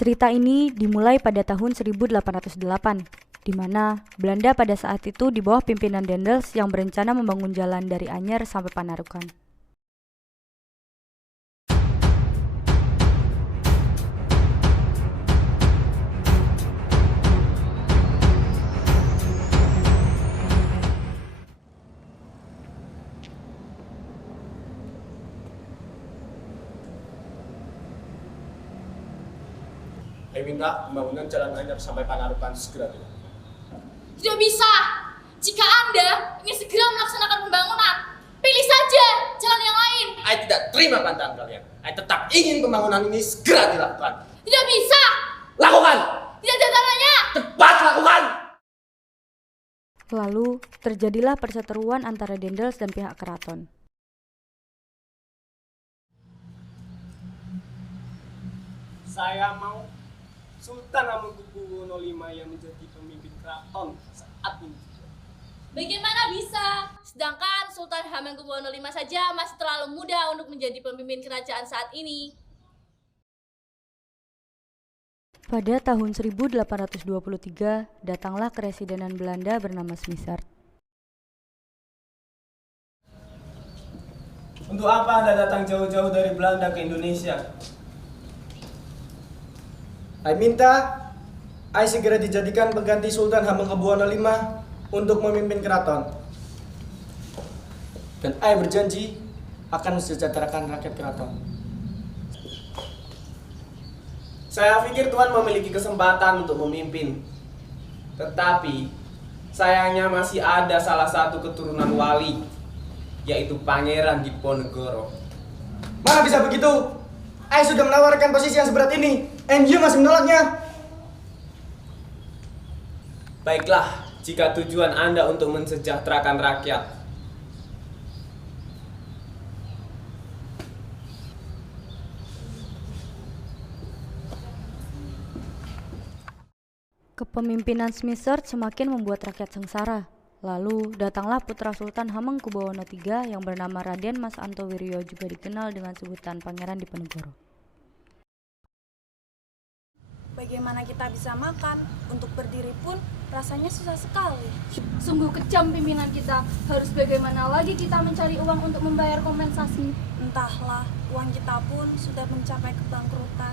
Cerita ini dimulai pada tahun 1808, di mana Belanda pada saat itu di bawah pimpinan Daendels yang berencana membangun jalan dari Anyer sampai Panarukan. Saya minta pembangunan jalan Anyer sampai Panarukan segera dilakukan. Tidak bisa. Jika Anda ingin segera melaksanakan pembangunan, pilih saja jalan yang lain. Saya tidak terima bantahan kalian. Saya tetap ingin pembangunan ini segera dilakukan. Tidak bisa. Lakukan! Tidak ada caranya. Cepat lakukan! Lalu terjadilah perseteruan antara Daendels dan pihak keraton. Saya mau Sultan Hamengkubuwono V yang menjadi pemimpin keraton saat ini. Bagaimana bisa? Sedangkan Sultan Hamengkubuwono V saja masih terlalu muda untuk menjadi pemimpin kerajaan saat ini. Pada tahun 1823, datanglah keresidenan Belanda bernama Smithard. Untuk apa Anda datang jauh-jauh dari Belanda ke Indonesia? Saya minta saya segera dijadikan pengganti Sultan Hamengkubuwono V untuk memimpin keraton. Dan saya berjanji akan mensejahterakan rakyat keraton. Saya pikir Tuhan memiliki kesempatan untuk memimpin. Tetapi sayangnya masih ada salah satu keturunan wali, yaitu Pangeran Diponegoro. Mana bisa begitu? Saya sudah menawarkan posisi yang seberat ini, and you masih menolaknya. Baiklah, jika tujuan Anda untuk mensejahterakan rakyat. Kepemimpinan Smithard semakin membuat rakyat sengsara. Lalu datanglah putra Sultan Hamengkubuwono III yang bernama Raden Mas Antowiryo, juga dikenal dengan sebutan Pangeran Diponegoro. Bagaimana kita bisa makan? Untuk berdiri pun rasanya susah sekali. Sungguh kejam pimpinan kita. Harus bagaimana lagi kita mencari uang untuk membayar kompensasi? Entahlah, uang kita pun sudah mencapai kebangkrutan.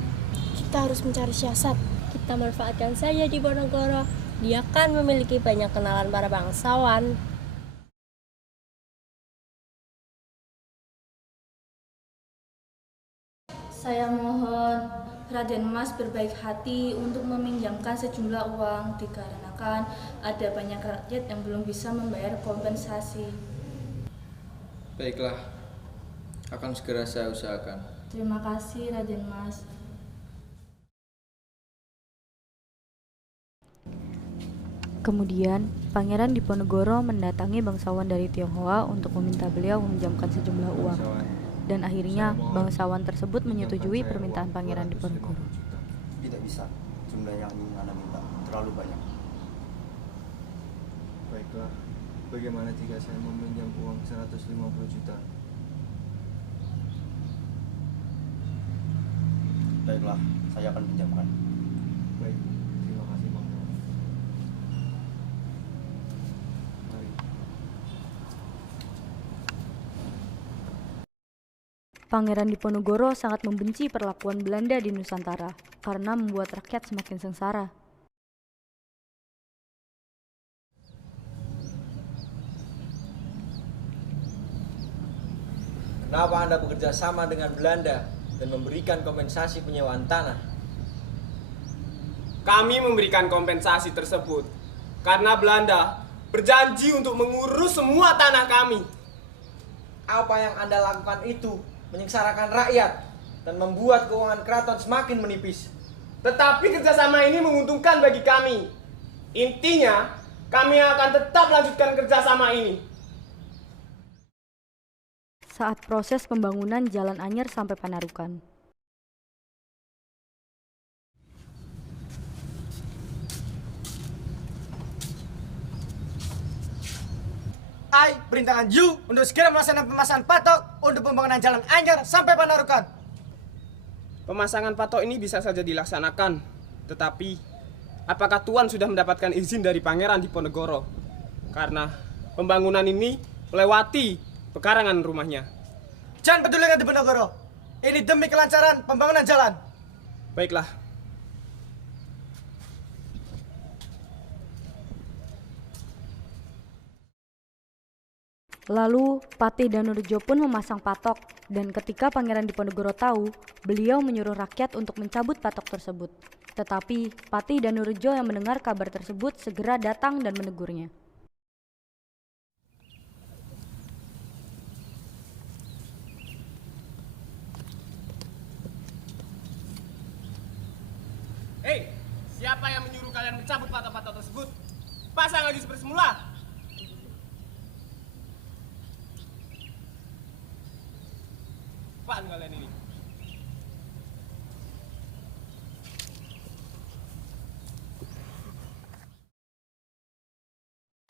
Kita harus mencari siasat. Kita manfaatkan saja Diponegoro. Dia kan memiliki banyak kenalan para bangsawan. Saya mohon Raden Mas berbaik hati untuk meminjamkan sejumlah uang dikarenakan ada banyak rakyat yang belum bisa membayar kompensasi. Baiklah, akan segera saya usahakan. Terima kasih Raden Mas. Kemudian, Pangeran Diponegoro mendatangi bangsawan dari Tionghoa untuk meminta beliau meminjamkan sejumlah uang. Dan akhirnya, bangsawan tersebut menyetujui permintaan Pangeran Diponegoro. Tidak bisa, jumlah yang ingin Anda minta terlalu banyak. Baiklah, bagaimana jika saya meminjam uang 150 juta? Baiklah, saya akan pinjamkan. Baik, terima kasih Bang. Mari. Pangeran Diponegoro sangat membenci perlakuan Belanda di Nusantara karena membuat rakyat semakin sengsara. Kenapa Anda bekerja sama dengan Belanda dan memberikan kompensasi penyewaan tanah? Kami memberikan kompensasi tersebut karena Belanda berjanji untuk mengurus semua tanah kami. Apa yang Anda lakukan itu menyengsarakan rakyat dan membuat keuangan keraton semakin menipis. Tetapi kerjasama ini menguntungkan bagi kami. Intinya, kami akan tetap lanjutkan kerjasama ini. Saat proses pembangunan Jalan Anyer sampai Panarukan. I perintahkan you untuk segera melaksanakan pemasangan patok untuk pembangunan jalan Anyer sampai Panarukan. Pemasangan patok ini bisa saja dilaksanakan. Tetapi, apakah Tuan sudah mendapatkan izin dari Pangeran Diponegoro? Karena pembangunan ini melewati pekarangan rumahnya. Jangan peduli dengan Diponegoro. Ini demi kelancaran pembangunan jalan. Baiklah. Lalu, Patih Danurejo pun memasang patok, dan ketika Pangeran Diponegoro tahu, beliau menyuruh rakyat untuk mencabut patok tersebut. Tetapi, Patih Danurejo yang mendengar kabar tersebut segera datang dan menegurnya. Hei, siapa yang menyuruh kalian mencabut patok-patok tersebut? Pasang lagi seperti semula. Apaan kalian ini?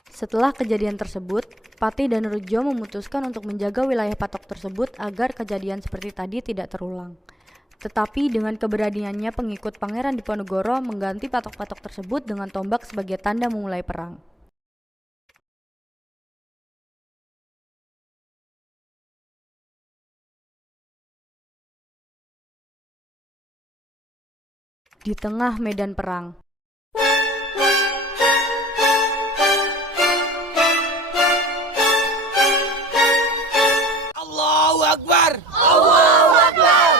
Setelah kejadian tersebut, Patih Danurejo memutuskan untuk menjaga wilayah patok tersebut agar kejadian seperti tadi tidak terulang. Tetapi dengan keberaniannya pengikut Pangeran Diponegoro mengganti patok-patok tersebut dengan tombak sebagai tanda memulai perang. Di tengah medan perang, Allahu Akbar. Allahu Akbar.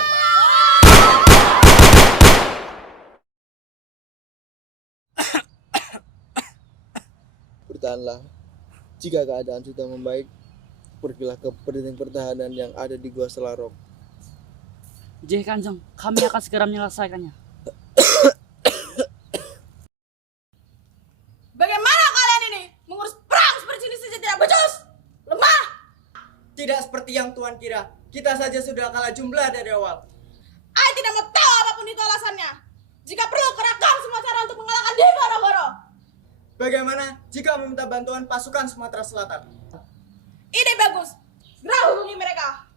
Bertahanlah. Jika keadaan sudah membaik, pergilah ke benteng pertahanan yang ada di Gua Selarong. Jih Kanjeng, kami akan segera menyelesaikannya. Bagaimana kalian ini mengurus perang seperti ini saja tidak becus? Lemah! Tidak seperti yang Tuan kira. Kita saja sudah kalah jumlah dari awal. Saya tidak mau tahu apapun itu alasannya. Jika perlu, kerahkan semua cara untuk mengalahkan Diponegoro. Bagaimana jika meminta bantuan pasukan Sumatera Selatan? Ide bagus. Segera hubungi mereka.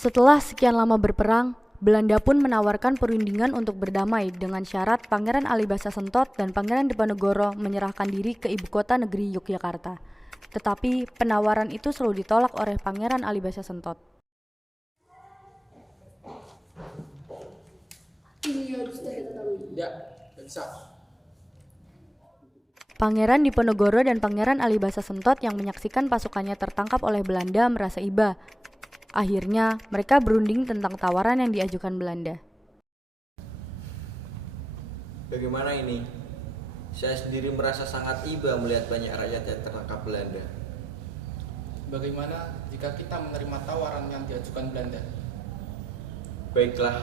setelah sekian lama berperang, Belanda pun menawarkan perundingan untuk berdamai dengan syarat Pangeran Alibasa Sentot dan Pangeran Diponegoro menyerahkan diri ke ibu kota negeri Yogyakarta. Tetapi penawaran itu selalu ditolak oleh Pangeran Alibasa Sentot. Ini harus diketahui. Ya, bisa. Pangeran Diponegoro dan Pangeran Alibasa Sentot yang menyaksikan pasukannya tertangkap oleh Belanda merasa iba. Akhirnya, mereka berunding tentang tawaran yang diajukan Belanda. Bagaimana ini? Saya sendiri merasa sangat iba melihat banyak rakyat yang tertangkap Belanda. Bagaimana jika kita menerima tawaran yang diajukan Belanda? Baiklah,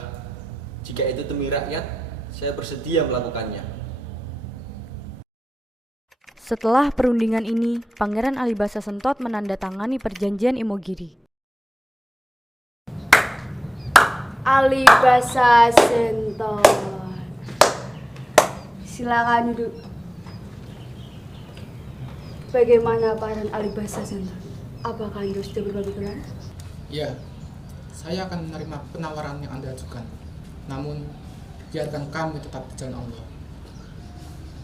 jika itu demi rakyat, saya bersedia melakukannya. Setelah perundingan ini, Pangeran Alibasa Sentot menandatangani perjanjian Imogiri. Alibasa Sentot, silakan duduk. Bagaimana keadaan Alibasa Sentot? Apakah Anda sudah berubah pikiran? Ya, saya akan menerima penawaran yang Anda ajukan. Namun, biarkan kami tetap di jalan Allah.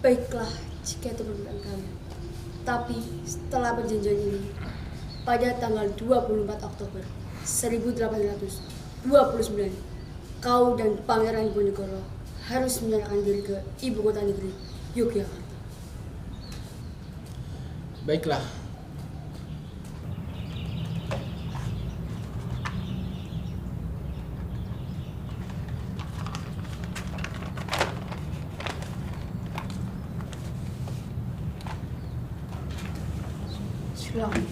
Baiklah, jika itu permintaan kami. Tapi setelah perjanjian ini, pada tanggal 24 Oktober 1829, kau dan Pangeran Diponegoro harus menyerahkan diri ke ibu kota negeri Yogyakarta. Baiklah. Silakan.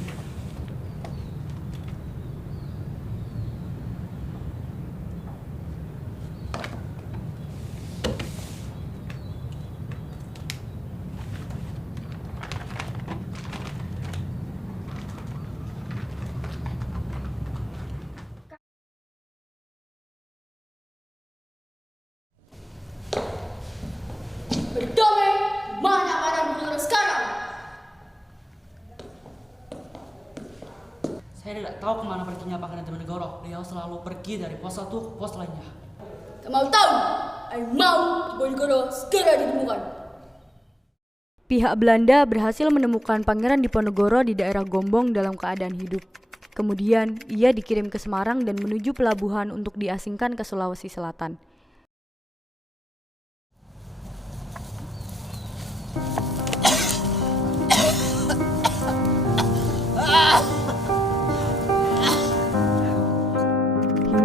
Berdamai, mana para Diponegoro sekarang? Saya tidak tahu kemana perginya Pangeran Diponegoro. Beliau selalu pergi dari pos satu ke pos lainnya. Tak mau tahu. Saya mau Diponegoro segera ditemukan. Pihak Belanda berhasil menemukan Pangeran Diponegoro di daerah Gombong dalam keadaan hidup. Kemudian, ia dikirim ke Semarang dan menuju pelabuhan untuk diasingkan ke Sulawesi Selatan.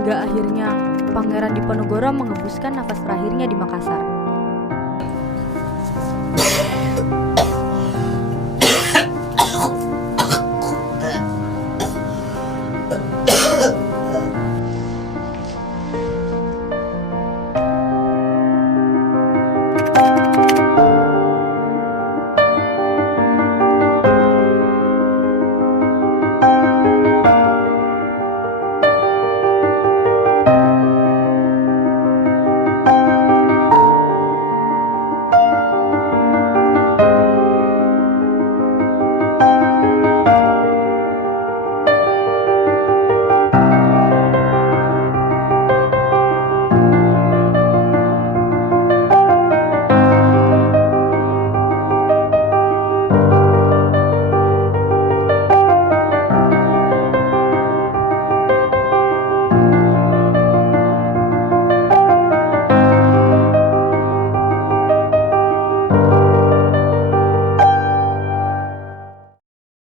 Hingga akhirnya, Pangeran Diponegoro mengembuskan nafas terakhirnya di Makassar.